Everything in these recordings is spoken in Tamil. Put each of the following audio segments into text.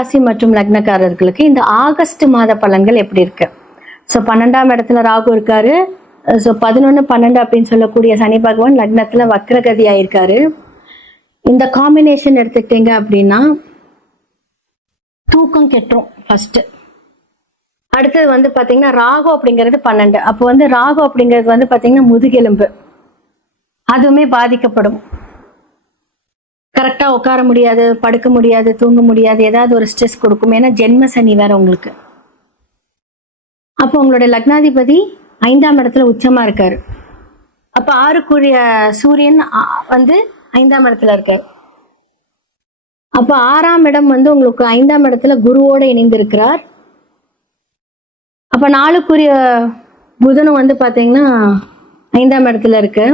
ராசி மற்றும் லக்னக்காரர்களுக்கு இந்த ஆகஸ்ட் மாத பலன்கள் எப்படி இருக்கு? ஸோ 12ஆம் இடத்துல ராகு இருக்காரு. ஸோ 11, 12 அப்படின்னு சொல்லக்கூடிய சனி பகவான் லக்னத்துல வக்ரகதி ஆயிருக்காரு. இந்த காம்பினேஷன் எடுத்துக்கிட்டீங்க அப்படின்னா தூக்கம் கெட்டுரும் ஃபர்ஸ்ட். அடுத்தது வந்து பாத்தீங்கன்னா ராகு அப்படிங்கிறது 12. அப்போ வந்து ராகு அப்படிங்கிறது வந்து பாத்தீங்கன்னா முதுகெலும்பு, அதுவுமே பாதிக்கப்படும். கரெக்டா உட்கார முடியாது, படுக்க முடியாது, தூங்க முடியாது, ஏதாவது ஒரு ஸ்ட்ரெஸ் கொடுக்கும். ஏன்னா ஜென்ம சனி வேற உங்களுக்கு. அப்போ உங்களுடைய லக்னாதிபதி 5ஆம் இடத்துல உச்சமா இருக்காரு. அப்ப 6க்குரிய சூரியன் வந்து 5ஆம் இடத்துல இருக்காரு. அப்ப 6ஆம் இடம் வந்து உங்களுக்கு 5ஆம் இடத்துல குருவோட இணைந்து இருக்கிறார். அப்ப 4க்குரிய புதனும் வந்து பாத்தீங்கன்னா 5ஆம் இடத்துல இருக்கு.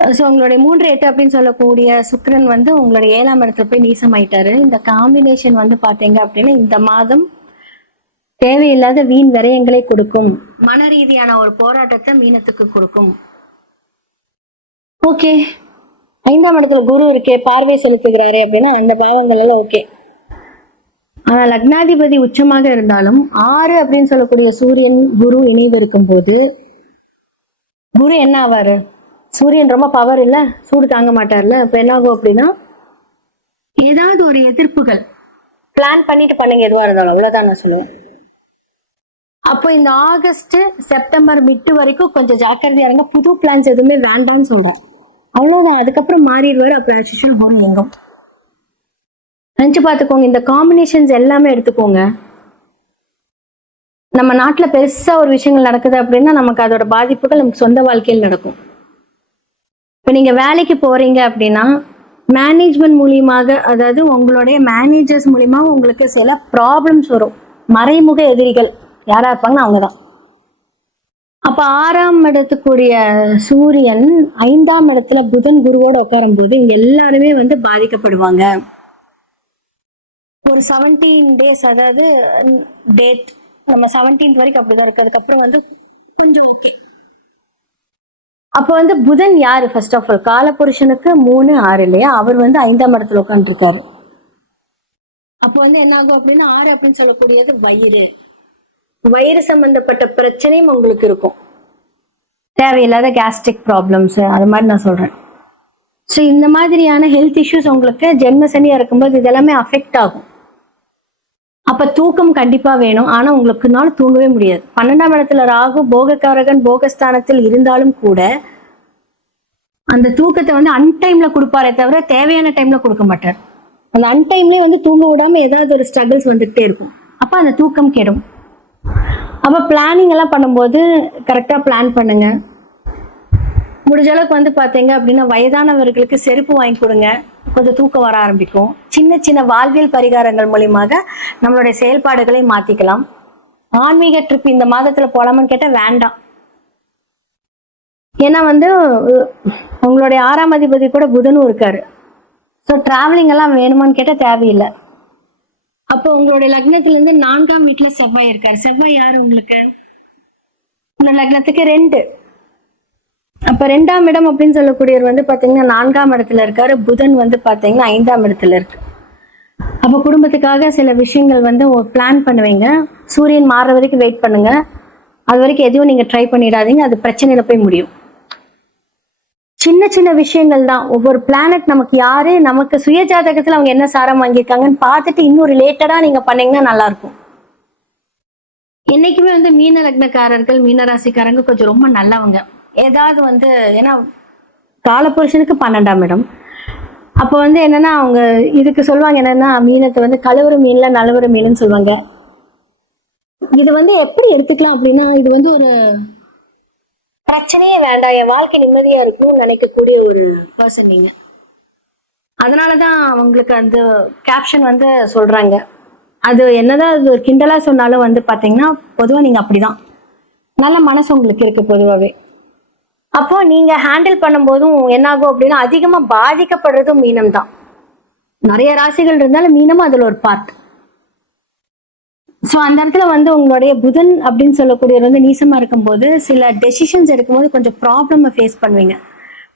ஸோ உங்களுடைய 3, 8 அப்படின்னு சொல்லக்கூடிய சுக்கிரன் வந்து உங்களுடைய 7ஆம் இடத்துல போய் நீசமாயிட்டாரு. இந்த காம்பினேஷன் வந்து பாத்தீங்க அப்படின்னா இந்த மாதம் தேவையில்லாத வீண் விரயங்களை கொடுக்கும். மன ரீதியான ஒரு போராட்டத்தை மீனத்துக்கு கொடுக்கும். ஓகே, 5ஆம் இடத்துல குரு இருக்கே, பார்வை செலுத்துகிறாரே அப்படின்னா அந்த பாவங்கள் எல்லாம் ஓகே. ஆனா லக்னாதிபதி உச்சமாக இருந்தாலும் 6 அப்படின்னு சொல்லக்கூடிய சூரியன் குரு இணைவு இருக்கும் போது குரு என்ன ஆவாரு? சூரியன் ரொம்ப பவர் இல்ல, சூடு தாங்க மாட்டார்ல. இப்ப என்ன ஆகும் அப்படின்னா ஏதாவது ஒரு எதிர்ப்புகள் பிளான் பண்ணிட்டு பண்ணுங்க, எதுவா இருந்தாலும். அவ்வளவுதான் நான் சொல்லுவேன். அப்போ இந்த ஆகஸ்ட் செப்டம்பர் மிட்டு வரைக்கும் கொஞ்சம் ஜாக்கிரதையா இருங்க. புது பிளான்ஸ் எதுவுமே வேண்டாம்னு சொல்றேன். அவ்வளவுதான். அதுக்கப்புறம் மாறிடுவாரு. அப்புறம் போன எங்கும் நினைச்சு பார்த்துக்கோங்க. இந்த காம்பினேஷன்ஸ் எல்லாமே எடுத்துக்கோங்க. நம்ம நாட்டுல பெருசா ஒரு விஷயங்கள் நடக்குது அப்படின்னா நமக்கு அதோட பாதிப்புகள் நமக்கு சொந்த வாழ்க்கையில் நடக்கும். இப்ப நீங்க வேலைக்கு போறீங்க அப்படின்னா மேனேஜ்மெண்ட் மூலியமாக, அதாவது உங்களுடைய மேனேஜர்ஸ் மூலியமா உங்களுக்கு சில ப்ராப்ளம்ஸ் வரும். மறைமுக எதிரிகள் யாரா இருப்பாங்கன்னா அவங்கதான். அப்ப 6ஆம் இடத்துக்குரிய சூரியன் 5ஆம் இடத்துல புதன் குருவோட உட்காரும் போது எல்லாருமே வந்து பாதிக்கப்படுவாங்க. ஒரு 17 days, அதாவது டேட் நம்ம 17th வரைக்கும் அப்படிதான் இருக்கு. அதுக்கப்புறம் வந்து கொஞ்சம் ஓகே. அப்ப வந்து புதன் யாரு? ஃபர்ஸ்ட் ஆஃப் ஆல் காலபுருஷனுக்கு 3, 6 இல்லையா? அவர் வந்து 5ஆம் இடத்துல உட்காந்துருக்காரு. அப்போ வந்து என்ன ஆகும் அப்படின்னா 6 அப்படின்னு சொல்லக்கூடியது வயிறு சம்பந்தப்பட்ட பிரச்சனையும் உங்களுக்கு இருக்கும். தேவையில்லாத கேஸ்ட்ரிக் ப்ராப்ளம்ஸ், அது மாதிரி நான் சொல்றேன். ஸோ இந்த மாதிரியான ஹெல்த் இஷ்யூஸ் உங்களுக்கு ஜென்ம சனியா இருக்கும்போது இதெல்லாமே அஃபெக்ட் ஆகும். அப்ப தூக்கம் கண்டிப்பா வேணும். ஆனா உங்களுக்கு நாள் தூங்கவே முடியாது. 12ஆம் இடத்துல ராகு போகக்காரகன் போகஸ்தானத்தில் இருந்தாலும் கூட அந்த தூக்கத்தை வந்து அன்டைம்ல கொடுப்பாரே தவிர தேவையான டைம்ல கொடுக்க மாட்டார். அந்த அன்டைம்லயே வந்து தூங்க விடாம ஏதாவது ஒரு ஸ்ட்ரகிள்ஸ் வந்துகிட்டே இருக்கும். அப்ப அந்த தூக்கம் கெடும். அப்ப பிளானிங் எல்லாம் பண்ணும்போது கரெக்டா பிளான் பண்ணுங்க. முடிஞ்ச அளவுக்கு வந்து பாத்தீங்க அப்படின்னா வயதானவர்களுக்கு செருப்பு வாங்கி கொடுங்க, கொஞ்சம் தூக்கம் வர ஆரம்பிக்கும். சின்ன சின்ன வாழ்வியல் பரிகாரங்கள் மூலியமாக நம்மளுடைய செயல்பாடுகளை மாத்திக்கலாம். ஆன்மீக ட்ரிப் இந்த மாதத்துல போலாமான்னு கேட்டா வேண்டாம். ஏன்னா வந்து உங்களுடைய 6ஆம் அதிபதி கூட புதனும் இருக்காரு. ஸோ டிராவலிங் எல்லாம் வேணுமான்னு கேட்டா தேவையில்லை. அப்போ உங்களுடைய லக்னத்துல இருந்து 4ஆம் வீட்டுல செவ்வாய் இருக்காரு. செவ்வாய் யாரு உங்களுக்கு? உங்களோட லக்னத்துக்கு 2. அப்ப 2ஆம் இடம் அப்படின்னு சொல்லக்கூடியவர் வந்து பாத்தீங்கன்னா 4ஆம் இடத்துல இருக்காரு. புதன் வந்து பாத்தீங்கன்னா 5ஆம் இடத்துல இருக்கு. அப்ப குடும்பத்துக்காக சில விஷயங்கள் வந்து பிளான் பண்ணுவீங்க. சூரியன் மாறுற வரைக்கும் வெயிட் பண்ணுங்க. அது வரைக்கும் எதையும் நீங்க ட்ரை பண்ணிடாதீங்க, அது பிரச்சனையில போய் முடியும். சின்ன சின்ன விஷயங்கள் தான். ஒவ்வொரு பிளானட் நமக்கு யாரு, நமக்கு சுய ஜாதகத்துல அவங்க என்ன சாரம் வாங்கியிருக்காங்கன்னு பார்த்துட்டு இன்னும் ரிலேட்டடா நீங்க பண்ணீங்கன்னா நல்லா இருக்கும். என்னைக்குமே வந்து மீன லக்னக்காரர்கள், மீனராசிக்காரங்க கொஞ்சம் ரொம்ப நல்லவங்க. ஏதாவது வந்து ஏன்னா காலபுருஷனுக்கு 12ஆம் இடம். அப்ப வந்து என்னன்னா அவங்க இதுக்கு சொல்லுவாங்க என்னன்னா மீனத்தை வந்து கழுவுற மீன்ல நழுவுற மீன் சொல்லுவாங்க. இது வந்து எப்படி எடுத்துக்கலாம் அப்படின்னா இது வந்து ஒரு பிரச்சனையே வேண்டாம், என் வாழ்க்கை நிம்மதியா இருக்கணும்னு நினைக்கக்கூடிய ஒரு பர்சன் நீங்க. அதனாலதான் அவங்களுக்கு அந்த கேப்ஷன் வந்து சொல்றாங்க. அது என்னதான் அது கிண்டலா சொன்னாலும் வந்து பாத்தீங்கன்னா பொதுவா நீங்க அப்படிதான். நல்ல மனசு உங்களுக்கு இருக்கு பொதுவாவே. அப்போ நீங்க ஹேண்டில் பண்ணும்போதும் என்ன ஆகும் அப்படின்னா அதிகமா பாதிக்கப்படுறதும் மீனம் தான். நிறைய ராசிகள் இருந்தாலும் மீனமும் அதுல ஒரு பார்ட். ஸோ அந்த இடத்துல வந்து உங்களுடைய புதன் அப்படின்னு சொல்லக்கூடியவர் வந்து நீசமா இருக்கும்போது சில டெசிஷன்ஸ் எடுக்கும்போது கொஞ்சம் ப்ராப்ளம் ஃபேஸ் பண்ணுவீங்க.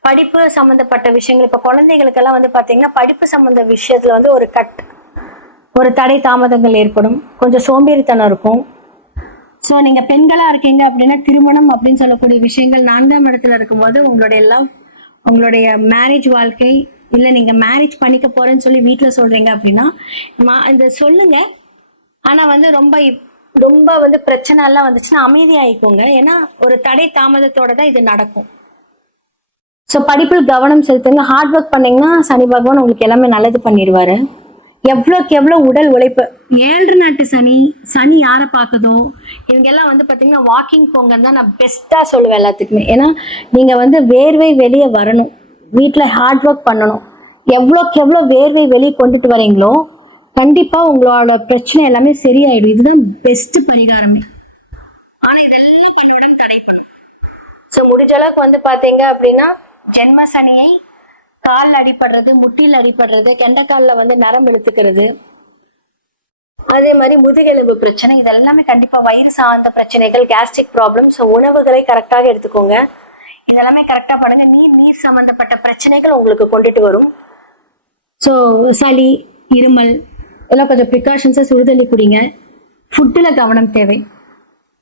படிப்பு சம்பந்தப்பட்ட விஷயங்கள், இப்ப குழந்தைகளுக்கெல்லாம் வந்து பாத்தீங்கன்னா படிப்பு சம்பந்த விஷயத்துல வந்து ஒரு தடை தாமதங்கள் ஏற்படும், கொஞ்சம் சோம்பேறித்தனம் இருக்கும். ஸோ நீங்க பெண்களா இருக்கீங்க அப்படின்னா திருமணம் அப்படின்னு சொல்லக்கூடிய விஷயங்கள் 4ஆம் இடத்துல இருக்கும்போது உங்களுடைய லவ், உங்களுடைய மேரேஜ் வாழ்க்கை, இல்ல நீங்க மேரேஜ் பண்ணிக்க போறேன்னு சொல்லி வீட்டுல சொல்றீங்க அப்படின்னா இந்த சொல்லுங்க. ஆனா வந்து ரொம்ப வந்து பிரச்சனை எல்லாம் வந்துச்சுன்னா அமைதியாயிக்கோங்க. ஏன்னா ஒரு தடை தாமதத்தோட தான் இது நடக்கும். ஸோ படிப்பில் கவனம் செலுத்துங்க. ஹார்ட் ஒர்க் பண்ணீங்கன்னா சனி பகவான் உங்களுக்கு எல்லாமே நல்லது பண்ணிடுவாரு. எவ்வளோக்கு எவ்வளோ உடல் உழைப்பு. 7 நாட்டு சனி, சனி யாரை பார்க்குதோ இவங்க எல்லாம் வந்து பார்த்தீங்கன்னா வாக்கிங் போங்கன்னு தான் நான் பெஸ்ட்டாக சொல்லுவேன் எல்லாத்துக்குமே. ஏன்னா நீங்கள் வந்து வேர்வை வெளியே வரணும், வீட்டில் ஹார்ட் ஒர்க் பண்ணணும். எவ்வளோக்கு எவ்வளோ வேர்வை வெளியே கொண்டுட்டு வரீங்களோ கண்டிப்பாக உங்களோட பிரச்சனை எல்லாமே சரியாயிடும். இதுதான் பெஸ்ட் பரிகாரமே. ஆனால் இதெல்லாம் பண்ண உடனே தடை பண்ணும். ஸோ முடிஞ்ச அளவுக்கு வந்து பார்த்தீங்க அப்படின்னா ஜென்ம சனியை கால் அடிபடுறது, முட்டில் அடிபடுறது, கெண்டைக்காலில் வந்து நரம்பு இழுத்துக்கிறது, அதே மாதிரி முதுகெலும்பு பிரச்சனை, இதெல்லாமே கண்டிப்பா வயிறு சார்ந்த பிரச்சனைகள், கேஸ்ட்ரிக் ப்ராப்ளம்ஸ். உணவுகளை கரெக்டாக எடுத்துக்கோங்க. இதெல்லாமே கரெக்டா பண்ணுங்க. நீர் சம்பந்தப்பட்ட பிரச்சனைகள் உங்களுக்கு கொண்டுட்டு வரும். ஸோ சளி, இருமல் இதெல்லாம் கொஞ்சம் ப்ரிகாஷன்ஸா சுடுதண்ணி குடிங்க. ஃபுட்டில் கவனம் தேவை.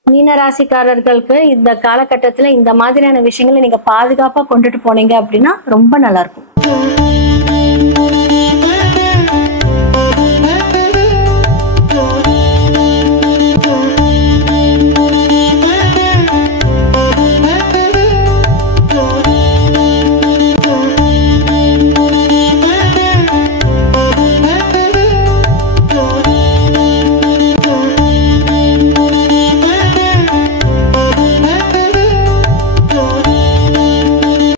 மீனராசிக்காரர்களுக்கு இந்த காலகட்டத்தில் இந்த மாதிரியான விஷயங்களை நீங்க பாதுகாப்பா கொண்டுட்டு போனீங்க அப்படின்னா ரொம்ப நல்லா இருக்கும்.